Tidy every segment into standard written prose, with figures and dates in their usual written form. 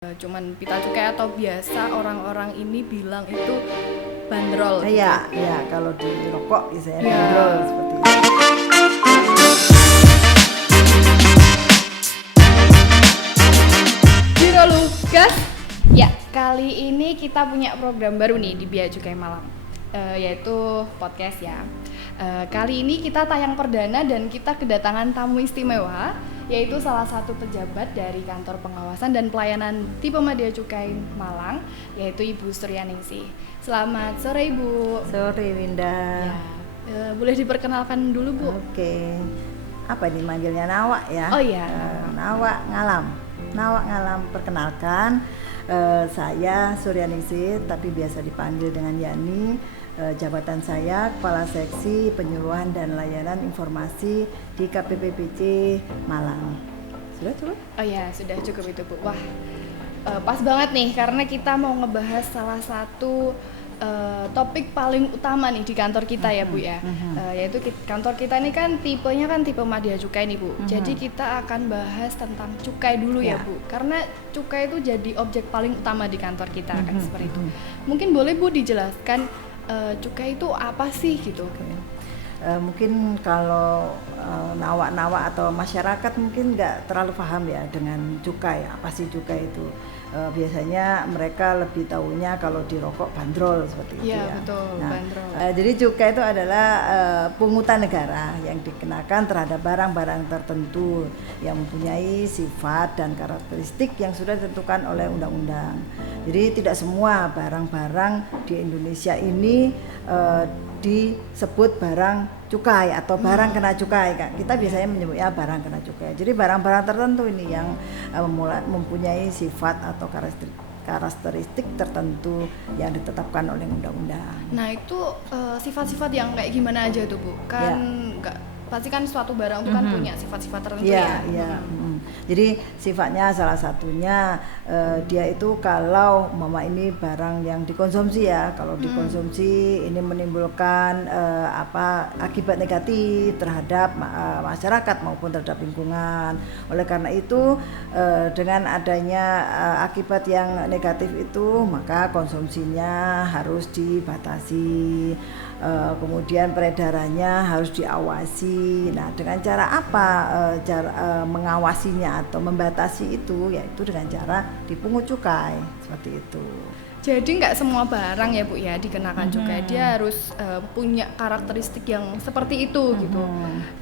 Cuman pita cukai atau biasa orang-orang ini bilang itu bandrol. Iya, ya kalau di rokok biasanya Ya. bandrol seperti itu. Biro Lugas. Ya, kali ini kita punya program baru nih di Bea Cukai Malang, yaitu podcast ya. Kali ini kita tayang perdana dan kita kedatangan tamu istimewa, yaitu salah satu pejabat dari Kantor Pengawasan dan Pelayanan Tipe Madya Cukai Malang, yaitu Ibu Suryaningsih. Selamat sore Ibu. Sore Winda. Ya, boleh diperkenalkan dulu Bu? Oke. Apa ini manggilnya Nawak ya? Oh iya. Nawak Ngalam. Nawak Ngalam, perkenalkan saya Suryaningsih, tapi biasa dipanggil dengan Yani. Jabatan saya Kepala Seksi Penyuluhan dan Layanan Informasi di KPPBC Malang. Sudah cukup? Oh ya, sudah cukup itu Bu. Wah, pas banget nih karena kita mau ngebahas salah satu topik paling utama nih di kantor kita ya Bu ya. Yaitu kantor kita ini kan tipenya kan tipe Madya Cukai nih Bu. Jadi kita akan bahas tentang cukai dulu ya Bu. Karena cukai itu jadi objek paling utama di kantor kita kan seperti itu. Mungkin boleh Bu dijelaskan cukai itu apa sih gitu? Mungkin kalau nawak-nawak atau masyarakat mungkin nggak terlalu paham ya dengan cukai. Apa sih cukai itu? Biasanya mereka lebih tahunya kalau di rokok bandrol seperti itu Iya, ya. betul, bandrol. Jadi cukai itu adalah pungutan negara yang dikenakan terhadap barang-barang tertentu yang mempunyai sifat dan karakteristik yang sudah ditentukan oleh undang-undang. Jadi tidak semua barang-barang di Indonesia ini disebut barang cukai atau barang kena cukai. Kita biasanya menyebutnya barang kena cukai. Jadi barang-barang tertentu ini yang mempunyai sifat atau karakteristik tertentu yang ditetapkan oleh undang-undang. Nah itu sifat-sifat yang kayak gimana aja tuh Bu? Kan nggak pasti kan suatu barang itu kan punya sifat-sifat tertentu ya. Jadi sifatnya salah satunya dia itu kalau mama ini barang yang dikonsumsi ya, kalau dikonsumsi ini menimbulkan akibat negatif terhadap masyarakat maupun terhadap lingkungan. Oleh karena itu dengan adanya akibat yang negatif itu maka konsumsinya harus dibatasi. Kemudian peredarannya harus diawasi. Nah, dengan cara apa cara mengawasinya atau membatasi itu? Yaitu dengan cara dipungut cukai seperti itu. Jadi nggak semua barang ya Bu ya dikenakan cukai, dia harus punya karakteristik yang seperti itu gitu.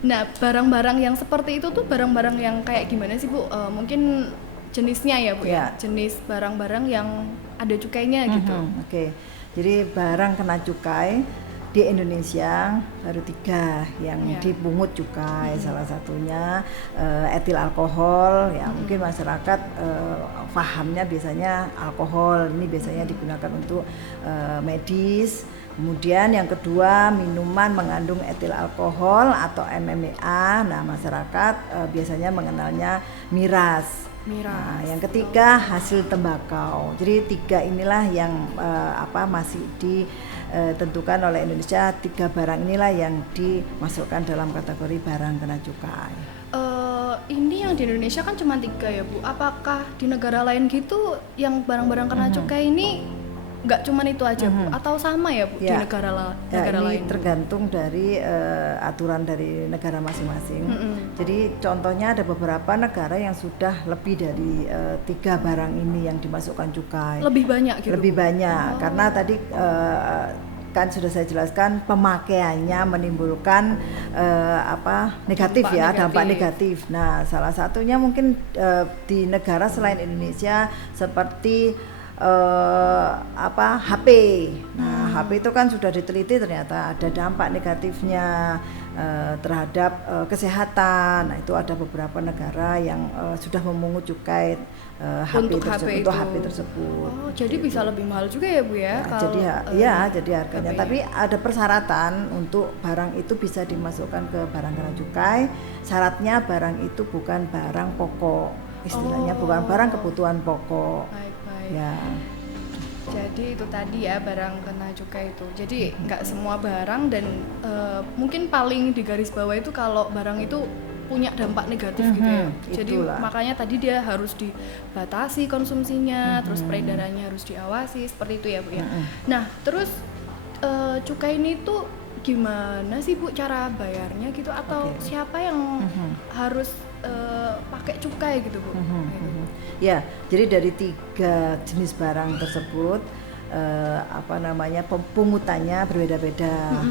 Nah barang-barang yang seperti itu tuh barang-barang yang kayak gimana sih Bu? Mungkin jenisnya ya Bu ya, jenis barang-barang yang ada cukainya gitu. Oke. Jadi barang kena cukai di Indonesia baru 3 yang dipungut cukai. Salah satunya etil alkohol ya. Mungkin masyarakat pahamnya biasanya alkohol ini biasanya digunakan untuk medis. Kemudian yang kedua minuman mengandung etil alkohol atau MMA. Nah masyarakat biasanya mengenalnya miras. Nah, yang ketiga hasil tembakau. Jadi 3 inilah yang masih ditentukan oleh Indonesia. 3 barang inilah yang dimasukkan dalam kategori barang kena cukai. Ini yang di Indonesia kan cuma 3 ya Bu. Apakah di negara lain gitu yang barang-barang kena cukai ini nggak cuma itu aja Bu? Atau sama ya Bu di negara lain? Ini tergantung dari aturan dari negara masing-masing. Jadi contohnya ada beberapa negara yang sudah lebih dari 3 barang ini yang dimasukkan cukai. Lebih banyak gitu? Lebih banyak, karena tadi kan sudah saya jelaskan pemakaiannya menimbulkan dampak negatif. Nah, salah satunya mungkin di negara selain Indonesia seperti HP. Nah, HP itu kan sudah diteliti ternyata ada dampak negatifnya terhadap kesehatan. Nah, itu ada beberapa negara yang sudah memungut cukai untuk HP tersebut. Oh, jadi bisa lebih mahal juga ya Bu ya? Jadi harganya. Tapi ada persyaratan untuk barang itu bisa dimasukkan ke barang kena cukai. Syaratnya barang itu bukan barang pokok, istilahnya bukan barang kebutuhan pokok. Ya. Jadi itu tadi ya barang kena cukai itu. Jadi nggak semua barang dan mungkin paling di garis bawah itu kalau barang itu punya dampak negatif gitu ya. Jadi itulah. makanya tadi dia harus dibatasi konsumsinya, terus peredarannya harus diawasi seperti itu ya Bu ya. Nah terus cukai ini tuh gimana sih Bu cara bayarnya gitu, atau siapa yang harus pakai cukai gitu Bu? Gitu. Ya, jadi dari 3 jenis barang tersebut pemungutannya berbeda-beda.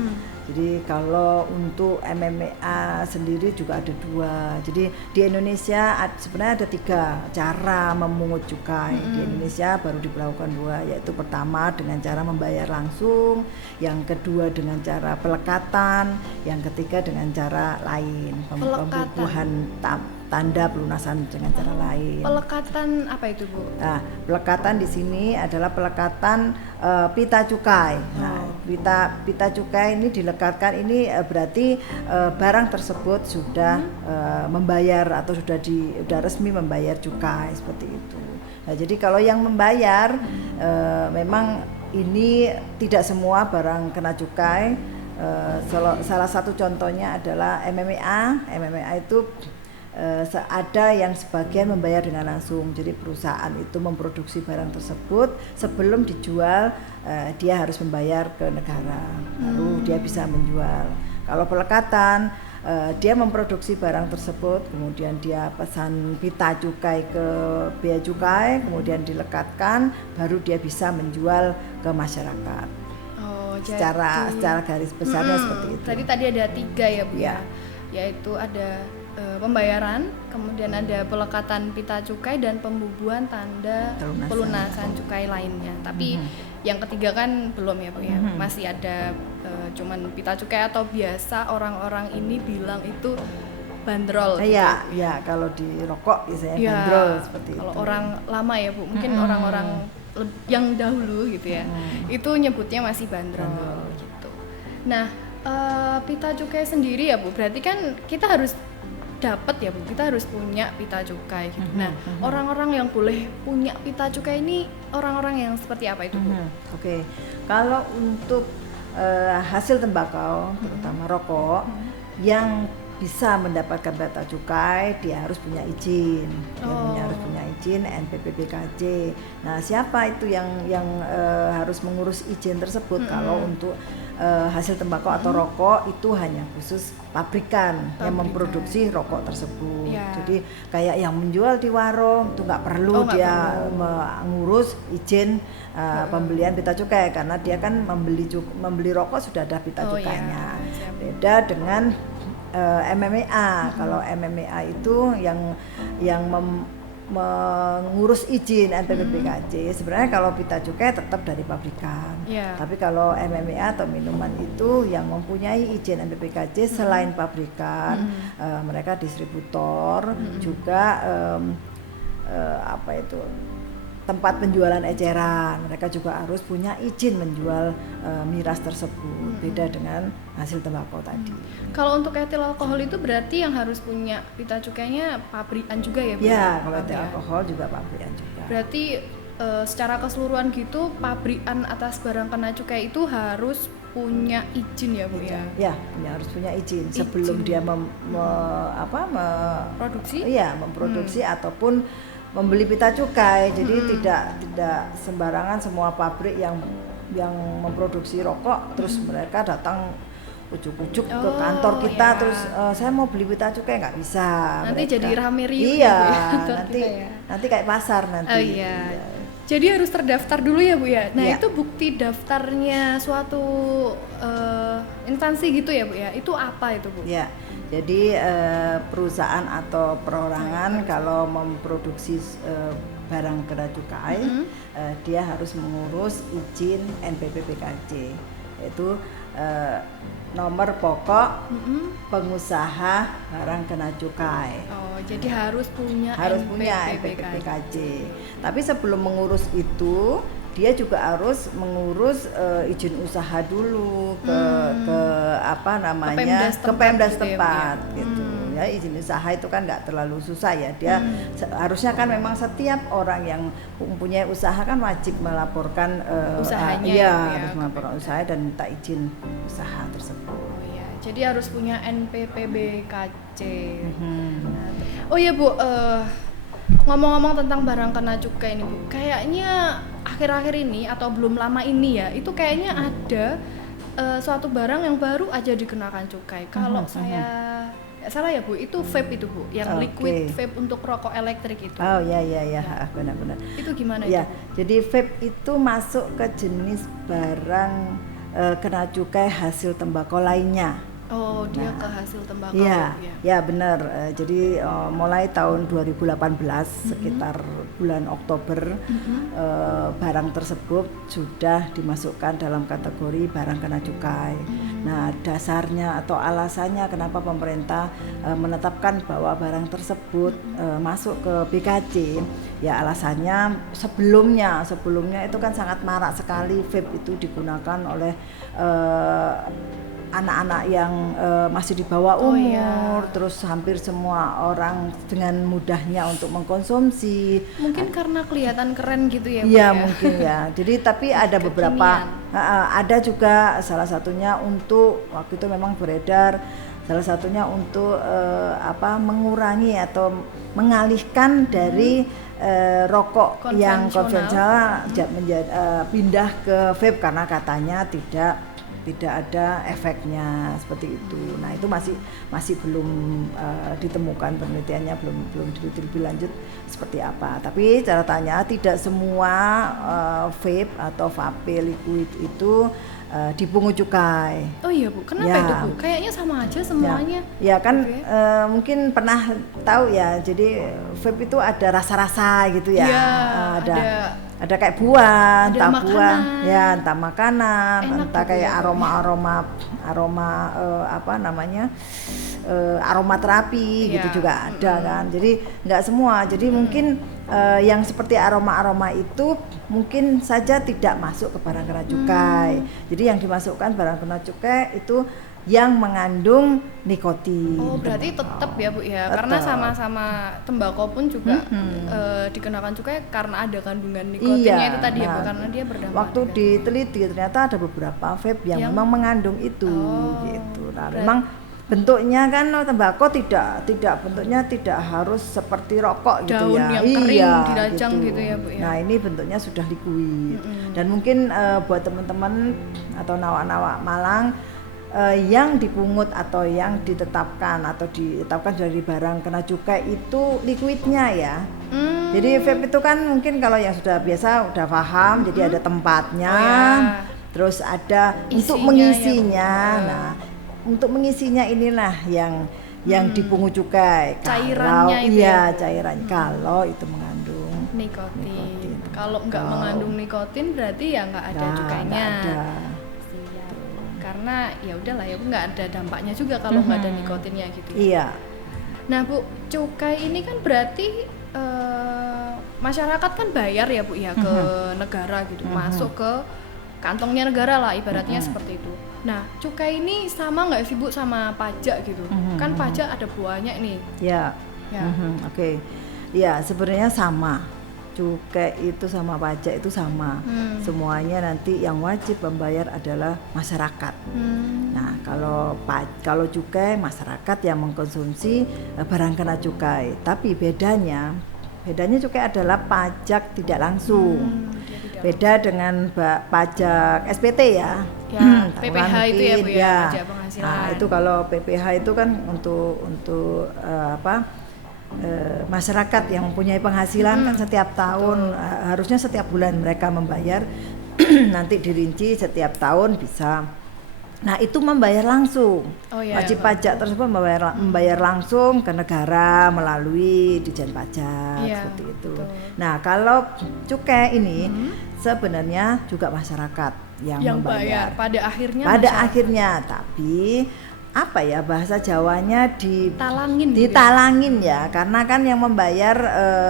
Jadi kalau untuk MMA sendiri juga ada 2. Jadi di Indonesia sebenarnya ada 3 cara memungut cukai. Di Indonesia baru diberlakukan 2, yaitu pertama dengan cara membayar langsung, yang kedua dengan cara pelekatan, yang ketiga dengan cara lain, pembubuhan tanda pelunasan dengan cara lain. Pelekatan apa itu Bu? Nah, pelekatan di sini adalah pelekatan pita cukai. Nah, pita cukai ini dilekatkan, ini berarti barang tersebut sudah membayar atau sudah resmi membayar cukai seperti itu. Nah, jadi kalau yang membayar memang ini tidak semua barang kena cukai. Salah satu contohnya adalah MMA. MMA itu ada yang sebagian membayar dengan langsung. Jadi perusahaan itu memproduksi barang tersebut, sebelum dijual dia harus membayar ke negara, baru dia bisa menjual. Kalau pelekatan, dia memproduksi barang tersebut, kemudian dia pesan pita cukai ke bea cukai, kemudian dilekatkan, baru dia bisa menjual ke masyarakat. Secara garis besarnya seperti itu. Tadi ada 3 ya Bu ya, yaitu ada pembayaran, kemudian ada pelekatan pita cukai, dan pembubuhan tanda pelunasan cukai lainnya. Tapi yang ketiga kan belum ya Bu ya, masih ada cuman pita cukai, atau biasa orang-orang ini bilang itu bandrol. Ya, kalau di rokok biasanya bandrol seperti itu. Kalau orang lama ya Bu, mungkin orang-orang yang dahulu gitu ya, itu nyebutnya masih bandrol gitu. Nah, pita cukai sendiri ya Bu, berarti kan kita harus dapat ya Bu, kita harus punya pita cukai gitu. Nah, orang-orang yang boleh punya pita cukai ini orang-orang yang seperti apa itu Bu? Oke. Kalau untuk hasil tembakau, terutama rokok, yang bisa mendapatkan pita cukai, dia harus punya izin. Dia harus punya izin NPPBKJ. Nah, siapa itu yang harus mengurus izin tersebut? Kalau untuk hasil tembakau atau rokok itu hanya khusus pabrikan yang memproduksi rokok tersebut. Jadi kayak yang menjual di warung itu nggak perlu mengurus izin pembelian pita cukai, karena dia kan membeli rokok sudah ada pita cukainya. Beda dengan MMA. Kalau MMA itu yang mengurus izin NPPBKJ. Sebenarnya kalau pita cukai tetap dari pabrikan. Tapi kalau MMA atau minuman itu yang mempunyai izin NPPBKJ selain pabrikan, mereka distributor, juga tempat penjualan eceran, mereka juga harus punya izin menjual miras tersebut. Beda dengan hasil tembakau tadi. Kalau untuk etil alkohol itu berarti yang harus punya pita cukainya pabrikan juga ya Bu? Ya, kalau etil alkohol juga pabrikan juga. Berarti secara keseluruhan gitu, pabrikan atas barang kena cukai itu harus punya izin ya Bu ya? Ya, harus punya izin sebelum dia produksi? Iya, memproduksi ataupun membeli pita cukai. Jadi tidak sembarangan semua pabrik yang memproduksi rokok terus mereka datang ujuk-ujuk ke kantor kita terus saya mau beli pita cukai, nggak bisa. Nanti mereka jadi rame riuh. Iya, nanti kayak pasar nanti. Jadi harus terdaftar dulu ya Bu ya. Nah, itu bukti daftarnya suatu instansi gitu ya Bu ya. Itu apa itu Bu? Ya. Jadi perusahaan atau perorangan kalau memproduksi barang kena cukai, dia harus mengurus izin NPPBKJ, yaitu nomor pokok pengusaha barang kena cukai. Jadi harus punya NPPBKJ. Tapi sebelum mengurus itu, dia juga harus mengurus izin usaha dulu ke Pemda setempat gitu. Ya, izin usaha itu kan nggak terlalu susah ya. Dia harusnya kan memang setiap orang yang mempunyai usaha kan wajib melaporkan usahanya. Harus melaporkan usaha dan minta izin usaha tersebut. Jadi harus punya NPPBKC. Nah, oh iya Bu, ngomong-ngomong tentang barang kena cukai ini Bu, kayaknya akhir-akhir ini atau belum lama ini ya, itu kayaknya ada suatu barang yang baru aja dikenakan cukai. Kalau saya salah ya Bu, itu vape itu Bu, yang liquid vape untuk rokok elektrik itu. Oh ya, benar-benar. Itu gimana ya, itu? Jadi vape itu masuk ke jenis barang kena cukai hasil tembakau lainnya. Oh, dia ke hasil tembakau. Ya benar. Jadi mulai tahun 2018 sekitar bulan Oktober barang tersebut sudah dimasukkan dalam kategori barang kena cukai. Nah, dasarnya atau alasannya kenapa pemerintah menetapkan bahwa barang tersebut masuk ke BKC, ya alasannya sebelumnya itu kan sangat marak sekali vape itu digunakan oleh anak-anak yang masih di bawah umur, terus hampir semua orang dengan mudahnya untuk mengkonsumsi. Mungkin karena kelihatan keren gitu ya Bu? Iya mungkin ya. Jadi tapi ada beberapa, ada juga salah satunya untuk waktu itu memang beredar, salah satunya untuk mengurangi atau mengalihkan dari rokok yang konvensional pindah ke vape karena katanya tidak ada efeknya seperti itu. Nah itu masih belum ditemukan, penelitiannya belum lebih lanjut seperti apa. Tapi catatannya tidak semua vape atau vape liquid itu dipungut cukai. Oh iya Bu, kenapa itu Bu? Kayaknya sama aja semuanya. Ya kan mungkin pernah tahu ya. Jadi vape itu ada rasa-rasa gitu ya. Ada kayak buah, entah buah, ya entah makanan, entah kayak aroma aromaterapi gitu juga ada kan. Jadi nggak semua. Jadi mungkin yang seperti aroma itu mungkin saja tidak masuk ke barang kena cukai. Jadi yang dimasukkan barang kena cukai itu yang mengandung nikotin. Oh berarti tetap ya Bu ya, karena sama-sama tembakau pun juga dikenakan cukai karena ada kandungan nikotinnya itu tadi ya Bu, karena dia berdampak. Waktu diteliti ternyata ada beberapa vape yang memang mengandung itu gitu. Nah memang bentuknya kan tembakau tidak bentuknya tidak harus seperti rokok gitu daun ya. Yang kering dirajang gitu ya Bu ya. Nah ini bentuknya sudah liquid. Dan mungkin buat teman-teman atau nawak-nawak Malang yang dipungut atau yang ditetapkan dari barang kena cukai itu liquidnya ya. Jadi vape itu kan mungkin kalau yang sudah biasa udah paham, jadi ada tempatnya, terus ada untuk mengisinya. Nah, untuk mengisinya inilah yang dipungut cukai. Cairannya itu ya cairannya kalau itu mengandung nikotin. Kalau nggak mengandung nikotin berarti ya nggak ada cukainya. Karena ya udahlah ya nggak ada dampaknya juga kalau nggak ada nikotinnya gitu. Iya. Nah Bu, cukai ini kan berarti masyarakat kan bayar ya Bu ya ke negara gitu, masuk ke kantongnya negara lah ibaratnya seperti itu. Nah cukai ini sama nggak sih Bu sama pajak gitu? Kan pajak ada buahnya nih. Ya. Oke. Ya sebenarnya sama. Cukai itu sama pajak itu sama. Semuanya nanti yang wajib membayar adalah masyarakat. Nah, kalau cukai masyarakat yang mengkonsumsi barang kena cukai. Tapi bedanya cukai adalah pajak tidak langsung. Beda dengan pajak SPT ya. PPH itu ya Bu ya, pajak penghasilan. Nah, itu kalau PPH itu kan untuk masyarakat yang mempunyai penghasilan kan setiap tahun harusnya setiap bulan mereka membayar. Nanti dirinci setiap tahun bisa. Nah itu membayar langsung. Wajib pajak tersebut membayar langsung ke negara melalui Ditjen Pajak seperti itu. Nah kalau cukai ini sebenarnya juga masyarakat yang membayar pada akhirnya. Tapi bahasa Jawanya ditalangin ya, karena kan yang membayar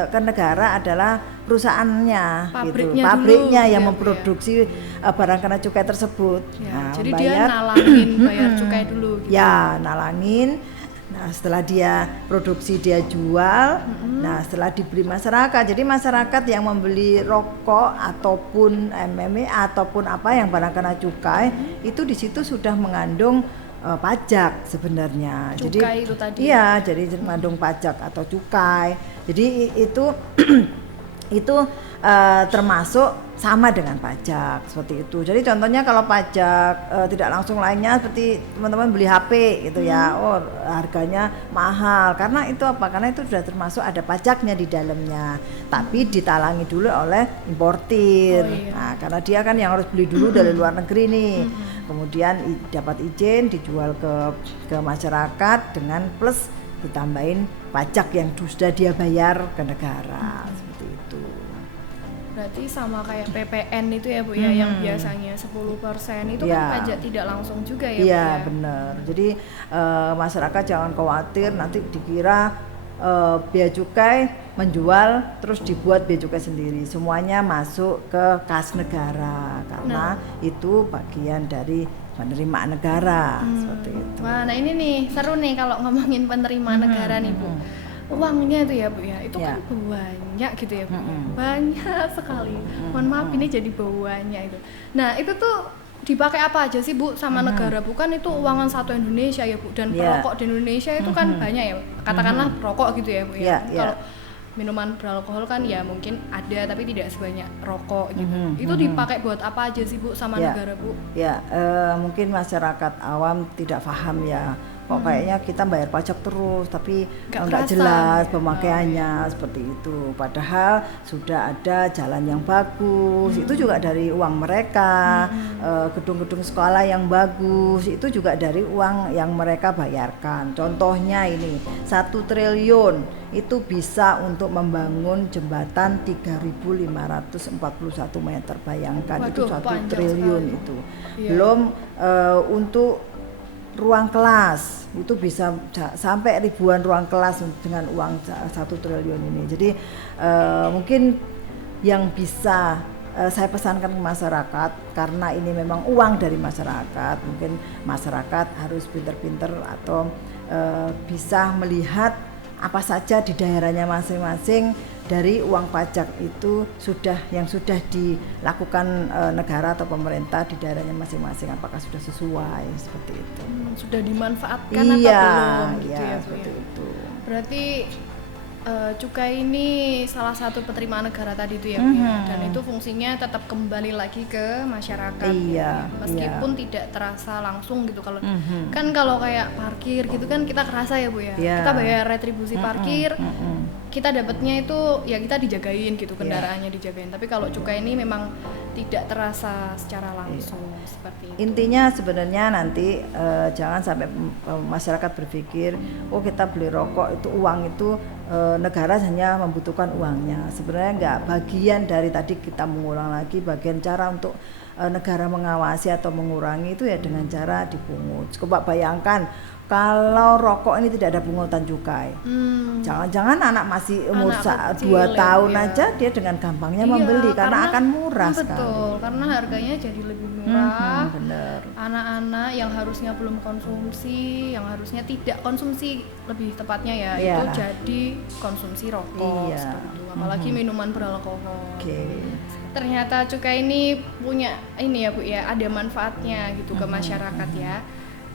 ke negara adalah perusahaannya, pabriknya yang memproduksi barang kena cukai tersebut. Nah, jadi dia nalangin bayar cukai dulu. Gitu. Ya, nalangin. Nah, setelah dia produksi dia jual. Nah, setelah dibeli masyarakat. Jadi masyarakat yang membeli rokok ataupun MMA ataupun apa yang barang kena cukai itu di situ sudah mengandung pajak sebenarnya. Cukai Jadi itu tadi. iya, jadi mengandung pajak atau cukai. Jadi itu itu termasuk sama dengan pajak seperti itu. Jadi contohnya kalau pajak tidak langsung lainnya seperti teman-teman beli HP gitu ya, oh harganya mahal karena itu apa? Karena itu sudah termasuk ada pajaknya di dalamnya. Tapi ditalangi dulu oleh importir. Oh, iya. Nah, karena dia kan yang harus beli dulu dari luar negeri nih. Kemudian dapat izin dijual ke masyarakat dengan plus ditambahin pajak yang sudah dia bayar ke negara seperti itu. Berarti sama kayak PPN itu ya Bu ya, yang biasanya 10% itu kan Ya. pajak tidak langsung juga ya Bu Iya ya. benar. Jadi masyarakat jangan khawatir nanti dikira bea cukai menjual terus dibuat bea cukai sendiri. Semuanya masuk ke kas negara karena itu bagian dari penerimaan negara seperti itu. Wah, nah ini nih seru nih kalau ngomongin penerimaan negara nih Bu. Uangnya itu ya Bu ya, itu Ya. kan banyak gitu ya Bu. Banyak sekali. Mohon maaf ini jadi banyak itu. Nah, itu tuh dipakai apa aja sih Bu sama negara? Bukan itu uangan satu Indonesia ya Bu, dan Ya. perokok di Indonesia itu kan banyak ya. Katakanlah perokok gitu ya Bu ya. Ya, ya. Kalau minuman beralkohol kan ya mungkin ada tapi tidak sebanyak rokok gitu. Itu dipakai buat apa aja sih Bu sama Ya. negara Bu? Ya, mungkin masyarakat awam tidak paham ya. Kok kayaknya kita bayar pajak terus, tapi Nggak nggak terasa. jelas pemakaiannya seperti itu. Padahal sudah ada jalan yang bagus, itu juga dari uang mereka. Gedung-gedung sekolah yang bagus, itu juga dari uang yang mereka bayarkan. Contohnya ini 1 triliun itu bisa untuk membangun jembatan 3.541 meter. Bayangkan itu Waduh, 1 panjang triliun sekali. itu. Iya. Belum untuk ruang kelas itu bisa sampai ribuan ruang kelas dengan uang 1 triliun ini. Jadi mungkin yang bisa saya pesankan ke masyarakat, karena ini memang uang dari masyarakat, mungkin masyarakat harus pinter-pinter atau bisa melihat apa saja di daerahnya masing-masing dari uang pajak itu yang sudah dilakukan negara atau pemerintah di daerahnya masing-masing, apakah sudah sesuai seperti itu. Sudah dimanfaatkan atau Iya, belum gitu iya ya Bu seperti ya. itu. Berarti cukai ini salah satu penerimaan negara tadi itu ya Bu ya, dan itu fungsinya tetap kembali lagi ke masyarakat Iya, ya. Meskipun tidak terasa langsung gitu kalau Mhm. kan kalau kayak parkir gitu kan kita kerasa ya Bu ya. Iya. Kita bayar retribusi parkir, kita dapatnya itu ya kita dijagain gitu, kendaraannya dijagain. Tapi kalau cukai ini memang tidak terasa secara langsung seperti itu. Intinya sebenarnya nanti jangan sampai masyarakat berpikir oh kita beli rokok itu uang itu negara hanya membutuhkan uangnya. Sebenarnya enggak, bagian dari tadi kita mengulang lagi bagian cara untuk negara mengawasi atau mengurangi itu ya dengan cara dipungut. Coba bayangkan kalau rokok ini tidak ada pungutan cukai. Jangan-jangan anak masih umur Anak kecil 2 tahun ya. aja dia dengan gampangnya Iya, membeli karena akan murah betul, sekali. karena harganya jadi lebih murah. Bener. Anak-anak yang harusnya belum konsumsi, yang harusnya tidak konsumsi lebih tepatnya ya, Iya. itu jadi konsumsi rokok Iya. seperti itu. Apalagi minuman beralkohol. Oke. Ternyata cukai ini punya ini ya Bu ya, ada manfaatnya gitu ke masyarakat ya.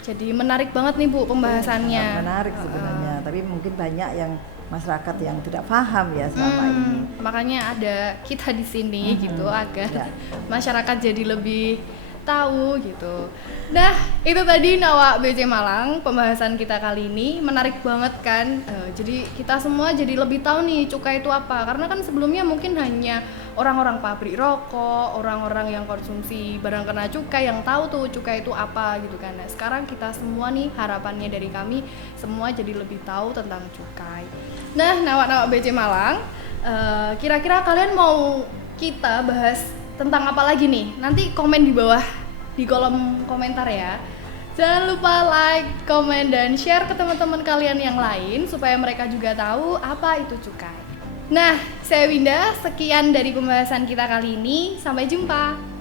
Jadi menarik banget nih Bu pembahasannya. Sangat menarik sebenarnya, tapi mungkin banyak yang masyarakat yang tidak paham ya selama ini. Makanya ada kita di sini gitu agar Ya. masyarakat jadi lebih tahu gitu. Nah, itu tadi Nawak BC Malang, pembahasan kita kali ini menarik banget kan. Jadi kita semua jadi lebih tahu nih cukai itu apa. Karena kan sebelumnya mungkin hanya orang-orang pabrik rokok, orang-orang yang konsumsi barang kena cukai yang tahu tuh cukai itu apa gitu kan. Nah, sekarang kita semua nih harapannya dari kami semua jadi lebih tahu tentang cukai. Nah, Nawak BC Malang, kira-kira kalian mau kita bahas tentang apa lagi nih? Nanti komen di bawah di kolom komentar ya. Jangan lupa like, komen, dan share ke teman-teman kalian yang lain supaya mereka juga tahu apa itu cukai. Nah, saya Winda, sekian dari pembahasan kita kali ini. Sampai jumpa.